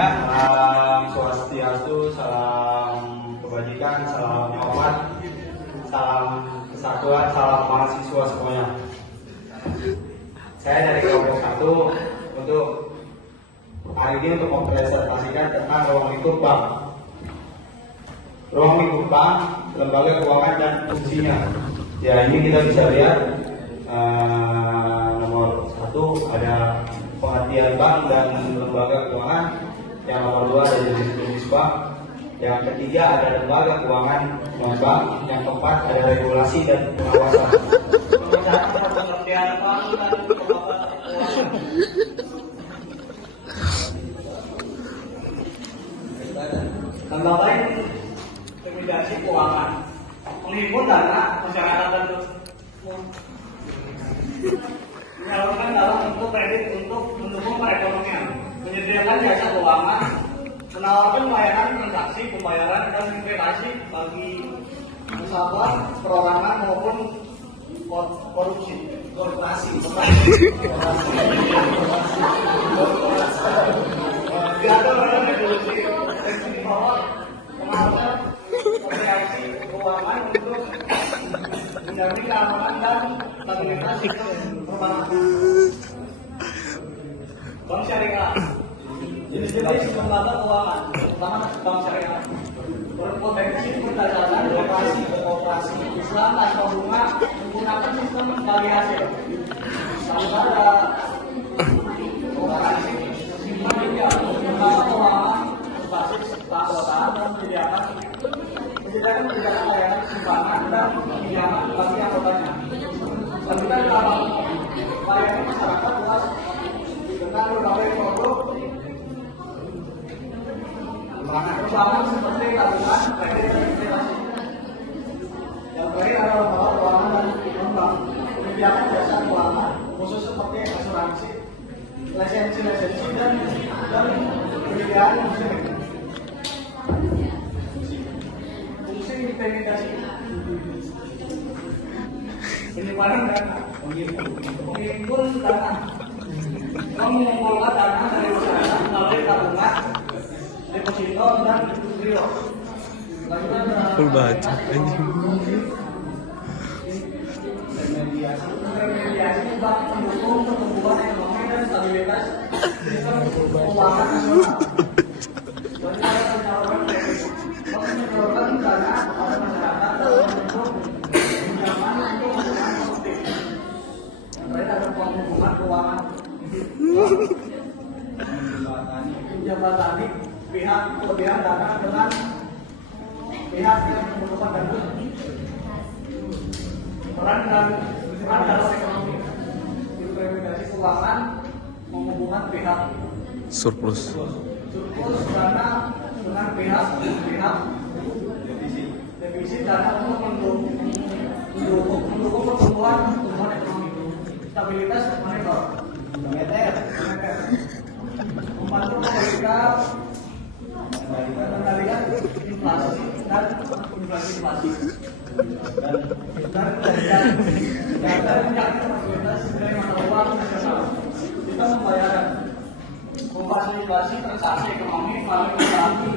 Salam swastiastu, salam kebajikan, salam nyawat, salam kesatuan, salam mahasiswa semuanya. Saya dari kelompok 1 untuk hari ini untuk mempresentasikan tentang ruang lingkup bank. Ruang lingkup bank, lembaga keuangan dan fungsinya. Ya, ini kita bisa lihat nomor 1 ada pengertian bank dan lembaga keuangan. Yang nomor 2 ada jenis bank. Yang ketiga ada lembaga keuangan non bank. Yang keempat ada regulasi dan pengawasan. Pengertian bank dan lembaga keuangan. Lembaga intermediasi keuangan menghimpun dana masyarakat dan menyalurkan dalam bentuk kredit untuk mendukung perekonomian, menyediakan jasa keuangan, menawarkan layanan transaksi pembayaran dan investasi bagi nasabah, perorangan maupun korporasi. Diatur dalam regulasi di bawah pengawasan operasi keuangan untuk menjamin keamanan dan stabilitas sistem perbankan. Bank syariah, jenis-jenis lembaga keuangan, pertama bank syariah berpotensi berdasarkan operasi Islam tanpa bunga menggunakan sistem bagi hasil. Lembaga operasi lembaga keuangan berbasis keanggotaan dan menyediakan layanan simpanan dan pinjaman bagi anggotanya. Serta dalam layanan masyarakat luas dengan berbagai produk keuangan seperti tabungan, kredit, dan investasi. Yang terakhir adalah lembaga keuangan dan non-bank menyediakan jasa keuangan khusus seperti asuransi, lisensi dan penyediaan fungsi implementasi penyimpanan dana, menghimpun dana, mengumpulkan dana dari masyarakat melalui tabungan, deposito dan giro. Full baca anjing. Intermediasi bank mendukung pertumbuhan ekonomi dan stabilitas sistem keuangan nasional. Menyalurkan dana kepada masyarakat dalam bentuk pinjaman untuk kebutuhan produktif. Yang terakhir ada penghubungan keuangan. Menjembatani pihak kelebihan dana dengan pihak yang membutuhkan dana. Peran dalam ekonomi, implementasi keuangan menghubungkan pihak Surplus dana dengan pihak defisit dana untuk mendukung pertumbuhan ekonomi, stabilitas moneter, membantu pemerintah mengendalikan inflasi dan inflasi dan menjaga stabilitas nilai mata uang nasional. Kita membayar memfasilitasi transaksi ekonomi melalui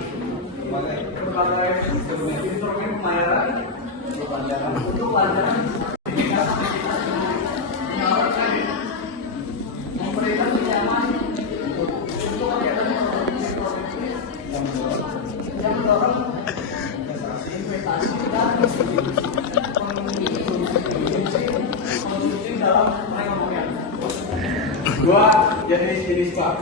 berbagai instrumen pembayaran untuk pelajaran, memberikan pinjaman untuk kegiatan produktif yang mendorong investasi dan konsumsi dalam perekonomian. 2. Jenis bank.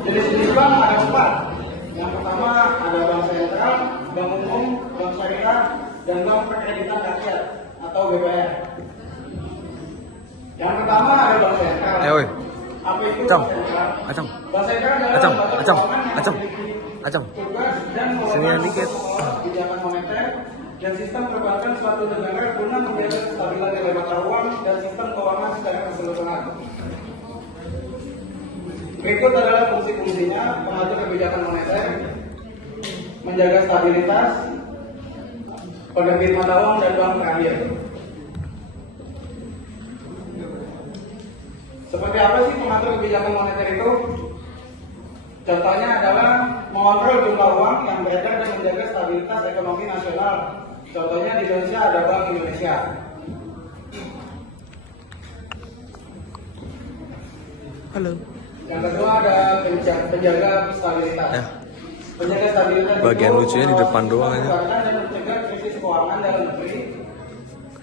Jenis bank ada 4. Yang pertama ada bank sentral, bank umum, bank syariah, dan bank perkreditan rakyat atau BPR. Yang pertama ada bank sentral. Apa itu bank sentral? Bank sentral adalah lembaga keuangan yang dan mengelola kebijakan moneter dan sistem perbankan suatu negara guna menjaga kestabilan nilai mata uang dan sistem keuangan secara keseluruhan. Berikut adalah fungsi-fungsinya: mengatur kebijakan moneter, menjaga stabilitas, penerbit mata uang dan bank terakhir. Seperti apa sih pengatur kebijakan moneter itu? Contohnya adalah mengontrol jumlah uang yang beredar dan menjaga stabilitas ekonomi nasional. Contohnya di Indonesia ada Bank Indonesia. Halo. Yang kedua ada penjaga stabilitas. Ya. Penjaga stabilitas Bagian itu lucunya di depan doang aja. mengeluarkan dan mencegah krisis keuangan dalam negeri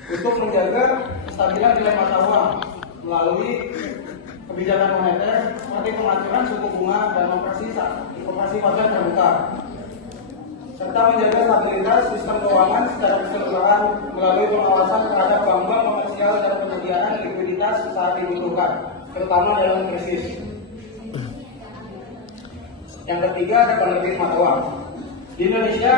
untuk menjaga kestabilan nilai mata uang melalui kebijakan moneter seperti pengaturan suku bunga dan operasi pasar terbuka, serta menjaga stabilitas sistem keuangan secara keseluruhan melalui pengawasan terhadap bank-bank komersial dan penyediaan likuiditas saat dibutuhkan, terutama dalam krisis. Yang ketiga ada penerbit mata uang. Di Indonesia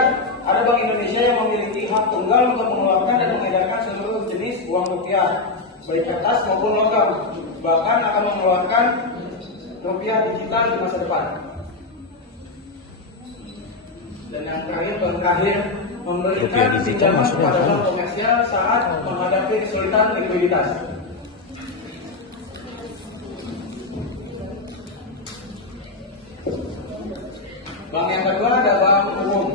ada Bank Indonesia yang memiliki hak tunggal untuk mengeluarkan dan mengedarkan seluruh jenis uang rupiah, baik kertas maupun logam, bahkan akan mengeluarkan rupiah digital di masa depan. Dan yang terakhir, bank terakhir memberikan pinjaman kepada bank komersial saat menghadapi kesulitan likuiditas. Bank yang kedua ada bank umum.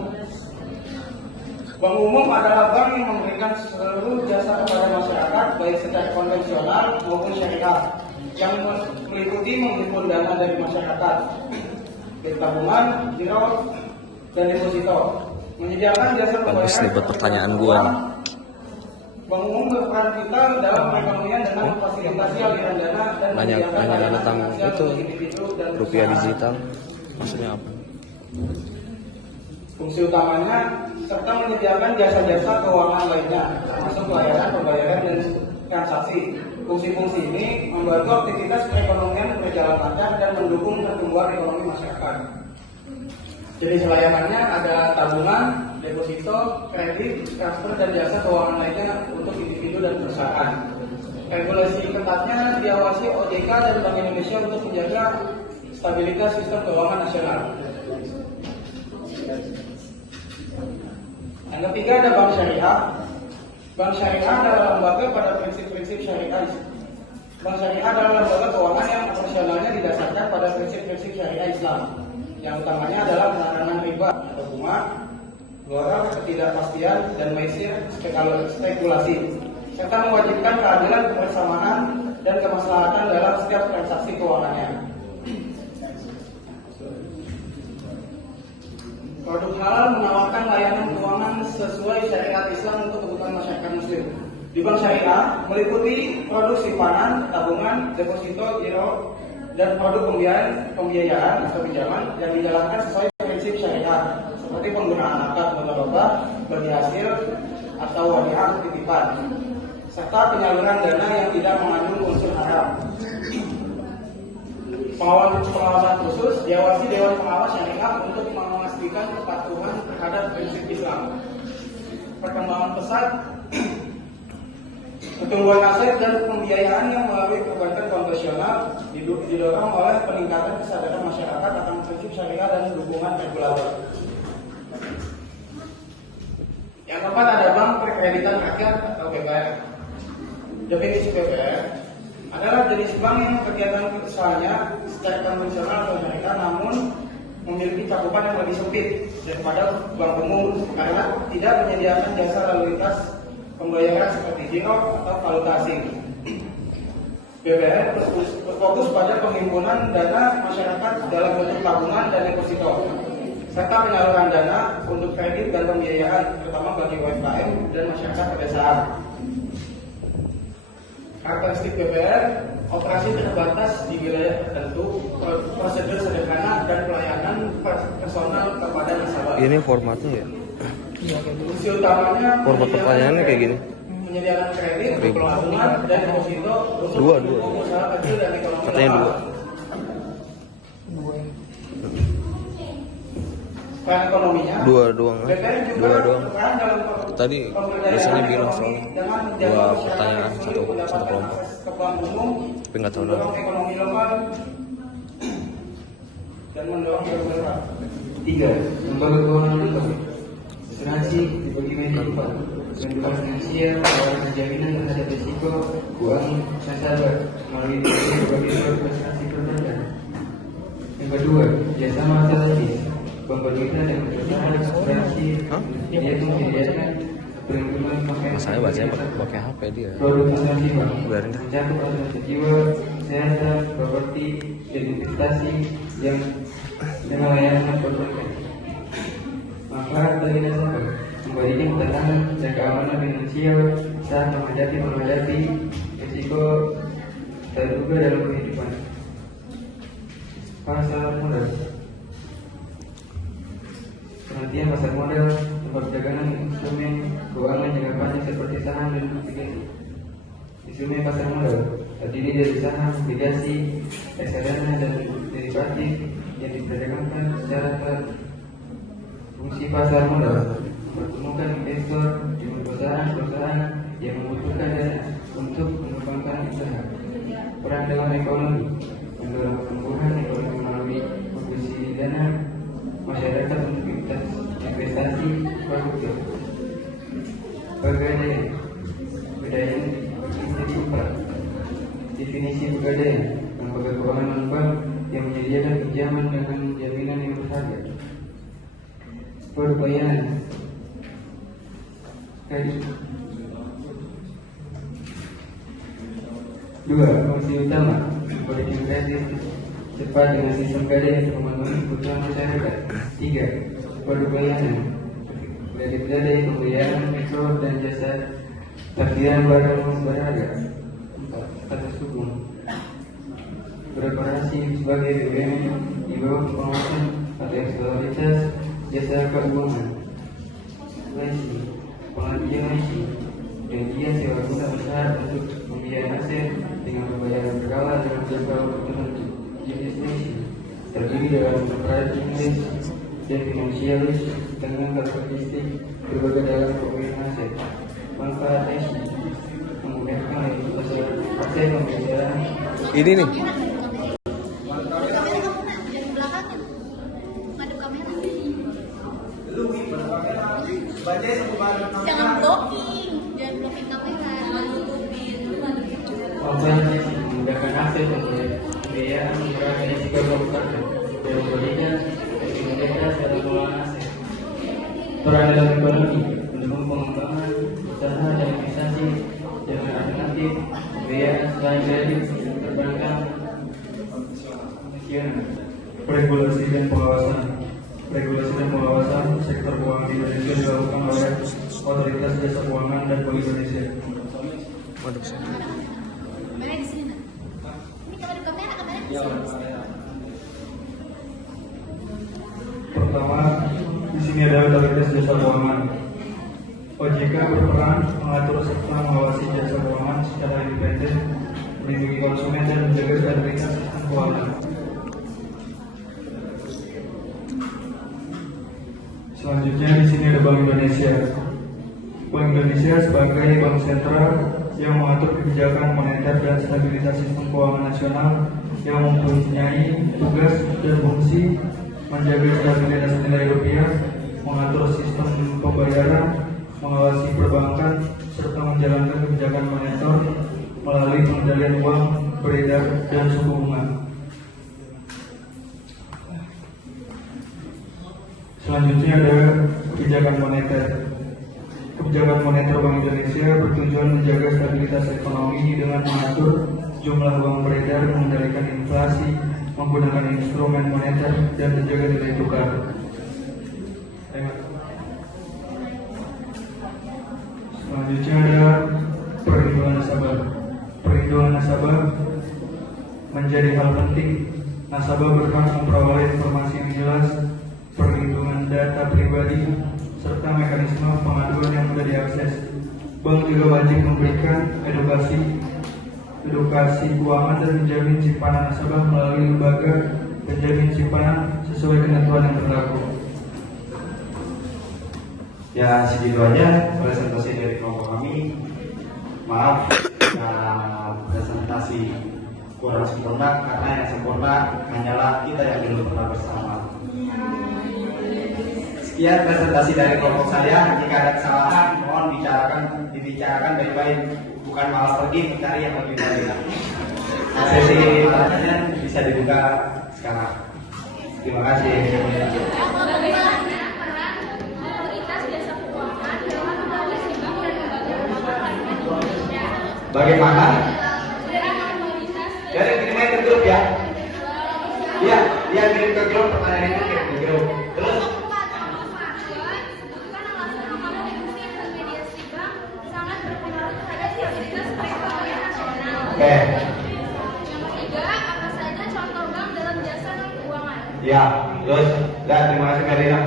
Bank umum adalah bank yang memberikan seluruh jasa kepada masyarakat baik secara konvensional maupun syariah, yang meliputi menghimpun dana dari masyarakat, tabungan, giro, dan deposito. Menyediakan jasa pembayaran. Bagus nih buat pertanyaan gua nih. Bank umum berperan vital dalam perekonomian dengan memfasilitasi aliran dana dan Nanya tentang itu individu dan rupiah perusahaan. digital. Maksudnya apa? Fungsi utamanya serta menyediakan jasa-jasa keuangan lainnya, termasuk pembayaran dan transaksi. Fungsi-fungsi ini membantu aktivitas perekonomian berjalan lancar dan mendukung pertumbuhan ekonomi masyarakat. Jenis layanannya ada tabungan, deposito, kredit, transfer, dan jasa keuangan lainnya untuk individu dan perusahaan. Regulasi ketatnya diawasi OJK dan Bank Indonesia untuk menjaga stabilitas sistem keuangan nasional. Yang ketiga ada bank syariah. Bank syariah adalah lembaga pada prinsip-prinsip syariah. Bank syariah adalah lembaga keuangan yang operasionalnya didasarkan pada prinsip-prinsip syariah Islam. Yang utamanya adalah penanganan riba atau bunga, gharar, ketidakpastian, dan maisir spekulasi, serta mewajibkan keadilan, kebersamaan, dan kemaslahatan dalam setiap transaksi keuangannya. Produk halal menawarkan layanan keuangan sesuai syariat Islam untuk kebutuhan masyarakat muslim. Di bank syariah meliputi produk simpanan, tabungan, deposito, giro, dan produk pembiayaan atau pinjaman yang dijalankan sesuai prinsip syariat, seperti penggunaan akad mudharabah bagi hasil atau wadiah titipan, serta penyaluran dana yang tidak mengandung unsur haram. Pengawasan khusus diawasi Dewan Pengawas Syariah untuk memastikan kepatuhan terhadap prinsip Islam. Perkembangan pesat, pertumbuhan aset dan pembiayaan yang melalui perbankan konvensional didorong oleh peningkatan kesadaran masyarakat akan prinsip syariah dan dukungan regulator. Yang keempat ada bank perkreditan rakyat atau BPR. Definisi BPR adalah jenis bank yang kegiatan usahanya secara konvensional atau syariah namun memiliki cakupan yang lebih sempit daripada bank umum karena tidak menyediakan jasa lalu lintas pembayaran seperti giro atau valuta asing. BPR berfokus pada penghimpunan dana masyarakat dalam bentuk tabungan dan deposito, serta penyaluran dana untuk kredit dan pembiayaan, terutama bagi UMKM dan masyarakat pedesaan. Karakteristik BPR, operasi terbatas di wilayah tertentu, prosedur sederhana, dan pelayanan personal kepada nasabah. Ini formatnya ya? Fungsi utamanya Format pertanyaannya kayak gini. menyediakan kredit, tabungan, dan deposito untuk Dua. usaha kecil dan ekonomi Katanya lokal. Peran ekonominya, Dua doang. BPR juga Dua doang. berperan dalam Tadi pemberdayaan biasanya bilang ekonomi soalnya dengan dua menjaga masyarakat pertanyaan yang satu sulit mendapatkan kelompok. akses ke bank umum, Tapi nggak tahu mendorong nama. ekonomi lokal dan mendorong perubahan. 3. Lembaga keuangan itu asuransi dibagi menjadi 4. bantuan finansial, penawaran jaminan terhadap risiko keuangan nasabah melalui berbagai prestasi perbankan. Yang kedua, kerjasama strategis. Bank Berdaulat dan berusaha asuransi yaitu menyediakan perlindungan Saya bacanya pakai HP dia. produk asuransi bank, Biarin dah. mencakup asuransi jiwa, kesehatan, properti, dan investasi yang dengan layanan perbankan. Manfaat bagi nasabah memberikan ketahanan dan keamanan finansial saat menghadapi risiko terduga dalam kehidupan. Pasar modal. Penantian pasar modal, perdagangan instrumen keuangan jangka panjang seperti saham dan obligasi. Instrumen pasar modal terdiri dari saham, obligasi, reksadana dan derivatif yang diperdagangkan secara terarah. Fungsi pasar modal mempertemukan investor dengan perusahaan-perusahaan yang membutuhkan dana untuk mengembangkan usaha. Peran dalam ekonomi mendorong pertumbuhan ekonomi melalui produksi dana masyarakat untuk investasi produktif. Pegadaian, pegadaian berisi 4. Definisi pegadaian, lembaga keuangan non-bank yang menyediakan pinjaman dengan jaminan yang berharga. Perbayaran, dua, fungsi utama memberikan kredit cepat dengan sistem gadai untuk memenuhi kebutuhan masyarakat. 3. Perbayaran, kredit gadai, pembayaran mikro dan jasa takdiran barang berharga. 4. Status hukum beroperasi sebagai BUMN di bawah pengawasan atau otoritas jasa keuangan. Lesi, pengadaan lesi, janjian sewa guna usaha untuk pembiayaan aset dengan pembayaran berkala dalam jangka waktu tertentu. Jenis lesi terdiri dalam operating lease dan financial lease dengan karakteristik berbagai dalam pembayaran aset. Manfaat lesi memudahkan aset pembiayaan. Ini nih. Jangan blocking kamera, nutupin. Contohnya menggunakan akses pembiayaan menggunakan risiko komputer dan memberikan efektivitas dalam pengelolaan aset. Peran dalam ekonomi mendukung pengembangan usaha dan investasi dengan alternatif pembiayaan selain kredit perbankan konvensional. Regulasi dan pengawasan. Regulasi dan pengawasan sektor keuangan di Indonesia dilakukan oleh Otoritas Jasa Keuangan dan Bank Indonesia. Waduh, saya. Kamera di sini, Nak. Ini kamera di sini. Pertama, di sini ada Otoritas Jasa Keuangan. OJK berperan mengatur serta mengawasi jasa keuangan secara independen, melindungi konsumen dan menjaga stabilitas sistem keuangan. Selanjutnya di sini ada Bank Indonesia. Bank Indonesia sebagai bank sentral yang mengatur kebijakan moneter dan stabilitas sistem keuangan nasional yang mempunyai tugas dan fungsi menjaga stabilitas nilai rupiah, mengatur sistem pembayaran, mengawasi perbankan, serta menjalankan kebijakan moneter melalui pengendalian uang beredar dan suku bunga. Selanjutnya ada kebijakan moneter. Kebijakan moneter Bank Indonesia bertujuan menjaga stabilitas ekonomi dengan mengatur jumlah uang beredar, mengendalikan inflasi, menggunakan instrumen moneter, dan menjaga nilai tukar. Selanjutnya ada perlindungan nasabah. Perlindungan nasabah menjadi hal penting. Nasabah berhak memperoleh informasi yang jelas, perlindungan data pribadi, serta mekanisme pengaduan yang mudah diakses. Bank juga wajib memberikan edukasi keuangan dan menjamin simpanan nasabah melalui lembaga penjamin simpanan sesuai ketentuan yang berlaku. Ya, segitu aja presentasi dari kelompok kami. Maaf presentasi kurang sempurna, karena yang sempurna hanyalah kita yang belum pernah bersama. Sekian presentasi dari kelompok saya. Jika ada kesalahan, mohon dibicarakan baik-baik, bukan malas pergi mencari yang lebih baik. Sesi pertanyaan bisa dibuka sekarang. Terima kasih. Bagaimana? Jadi kirim aja ke grup ya. Iya, dia kirim ke grup, pertanyaan itu kirim ke grup. Terus oke. Ya, terus, ya terima kasih Karina.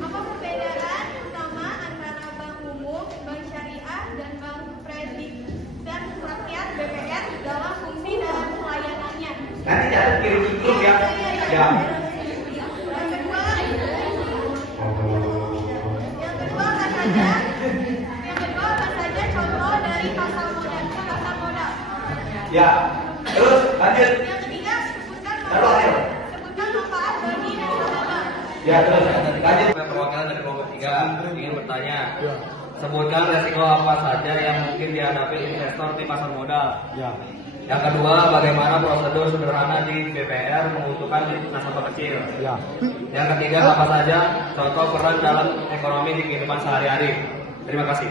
Apa perbedaan utama antara bank umum, bank syariah, dan bank kredit dan rakyat BPR dalam fungsi dan pelayanannya? Nanti catat kirim ke grup ya. Ya. Yang kedua apa saja contoh dari pasar modal? Ya. Terus lanjut. Yang ketiga sebutkan Taruh, ayo. manfaat bagi nasabah. Ya, terus lanjut. Perwakilan dari kelompok 3 ingin bertanya. Sebutkan resiko apa saja yang mungkin dihadapi investor di pasar modal. Yang kedua, bagaimana prosedur sederhana di BPR menguntungkan nasabah kecil. Yang ketiga, apa saja contoh peran dalam ekonomi di kehidupan sehari-hari. Terima kasih.